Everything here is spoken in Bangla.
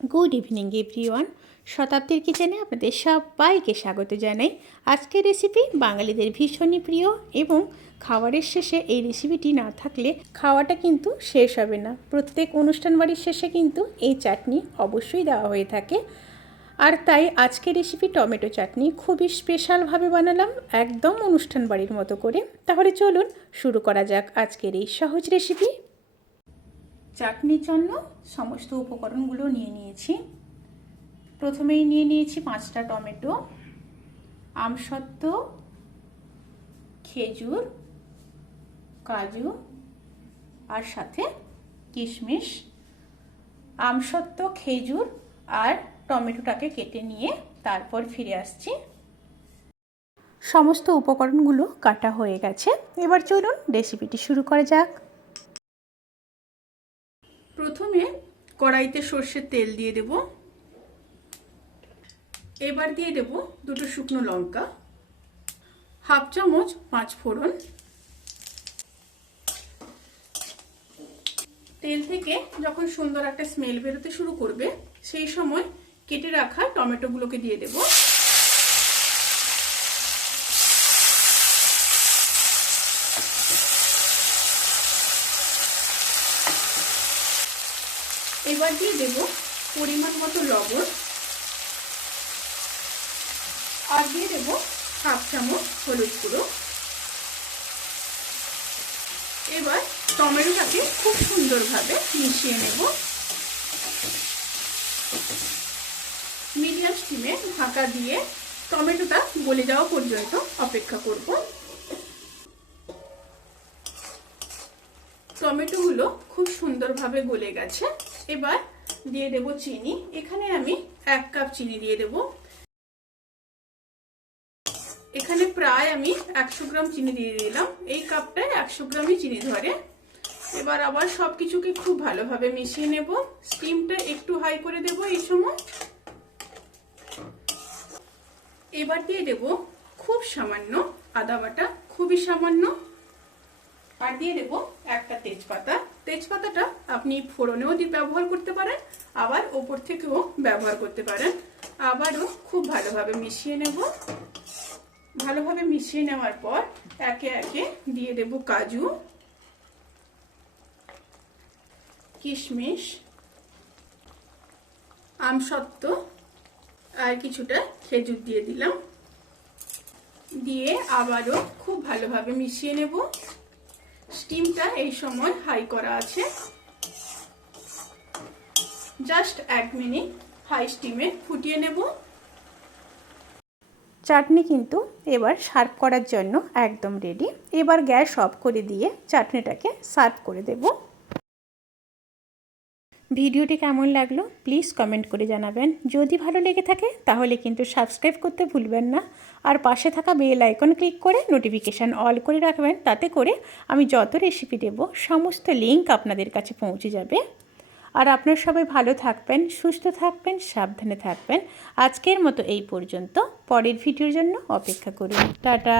Good evening everyone. শতাব্দীর কিচেনে আপনাদের সবাইকে স্বাগত জানাই। আজকের রেসিপি বাঙালিদের ভীষণই প্রিয় এবং খাবারের শেষে এই রেসিপিটি না থাকলে খাওয়াটা কিন্তু শেষ হবে না। প্রত্যেক অনুষ্ঠান বাড়ির শেষে কিন্তু এই চাটনি অবশ্যই দেওয়া হয়ে থাকে। আর তাই আজকের রেসিপি টমেটো চাটনি খুবই স্পেশালভাবে বানালাম, একদম অনুষ্ঠান বাড়ির মতো করে। তাহলে চলুন শুরু করা যাক আজকের এই সহজ রেসিপি। চাটনির জন্য সমস্ত উপকরণগুলো নিয়ে নিয়েছি। প্রথমেই নিয়ে নিয়েছি 5টা টমেটো, আমসত্ত্ব, খেজুর, কাজু আর সাথে কিশমিশ। আমসত্ত্ব, খেজুর আর টমেটোটাকে কেটে নিয়ে তারপর ফিরে আসছি। সমস্ত উপকরণগুলো কাটা হয়ে গেছে। এবার চলুন রেসিপিটি শুরু করা যাক। প্রথমে কড়াইতে সর্ষের তেল দিয়ে দেব। এবার দিয়ে দেব 2টো শুকনো লঙ্কা, হাফ চামচ 5 ফোড়ন। তেল থেকে যখন সুন্দর একটা স্মেল বেরোতে শুরু করবে সেই সময় কেটে রাখা টমেটোগুলোকে দিয়ে দেব। এবার দিয়ে দেব পরিমাণ মতো লবণ আর দিয়ে দেব হাফ চামচ হলুদ গুঁড়ো। এবার টমেটোটাকে খুব সুন্দরভাবে মিশিয়ে নেব। মিডিয়াম স্টিমে ঢাকা দিয়ে টমেটোটা গলে যাওয়া পর্যন্ত অপেক্ষা করব। টমেটোগুলো খুব সুন্দরভাবে গলে গেছে। এবার দিয়ে দেব চিনি। এখানে আমি 1 কাপ চিনি দিয়ে দেব। এখানে প্রায় আমি 100 গ্রাম চিনি দিয়ে দিলাম। এই কাপটায় 100 গ্রামই চিনি ধরে। এবার আবার সবকিছুকে খুব ভালোভাবে মিশিয়ে নেব। স্টিমটা একটু হাই করে দেব এই সময়। এবার দিয়ে দেব খুব সামান্য আদা বাটা, খুবই সামান্য। আর দিয়ে দেব একটা তেজপাতা। তেজপাতাটা আপনি ফোড়নেও ব্যবহার করতে পারেন, আবার ওপর থেকেও ব্যবহার করতে পারেন। আবারও খুব ভালোভাবে মিশিয়ে নেব। ভালোভাবে মিশিয়ে নেওয়ার পর একে একে দিয়ে দেব কাজু, কিশমিশ, আমসত্ত্ব আর কিছুটা খেজুর দিয়ে দিলাম। দিয়ে আবারও খুব ভালোভাবে মিশিয়ে নেব। স্টিমটা এই সময় হাই করা আছে। জাস্ট 1 মিনিট হাই স্টিমে ফুটিয়ে নেব। চাটনি কিন্তু এবার সার্ভ করার জন্য একদম রেডি। এবার গ্যাস অফ করে দিয়ে চাটনিটাকে সার্ভ করে দেব। ভিডিওটি কেমন লাগলো প্লিজ কমেন্ট করে জানাবেন। যদি ভালো লেগে থাকে তাহলে কিন্তু সাবস্ক্রাইব করতে ভুলবেন না। আর পাশে থাকা বেল আইকন ক্লিক করে নোটিফিকেশান অল করে রাখবেন। তাতে করে আমি যত রেসিপি দেব সমস্ত লিঙ্ক আপনাদের কাছে পৌঁছে যাবে। আর আপনারা সবাই ভালো থাকবেন, সুস্থ থাকবেন, সাবধানে থাকবেন। আজকের মতো এই পর্যন্ত। পরের ভিডিওর জন্য অপেক্ষা করুন। টাটা।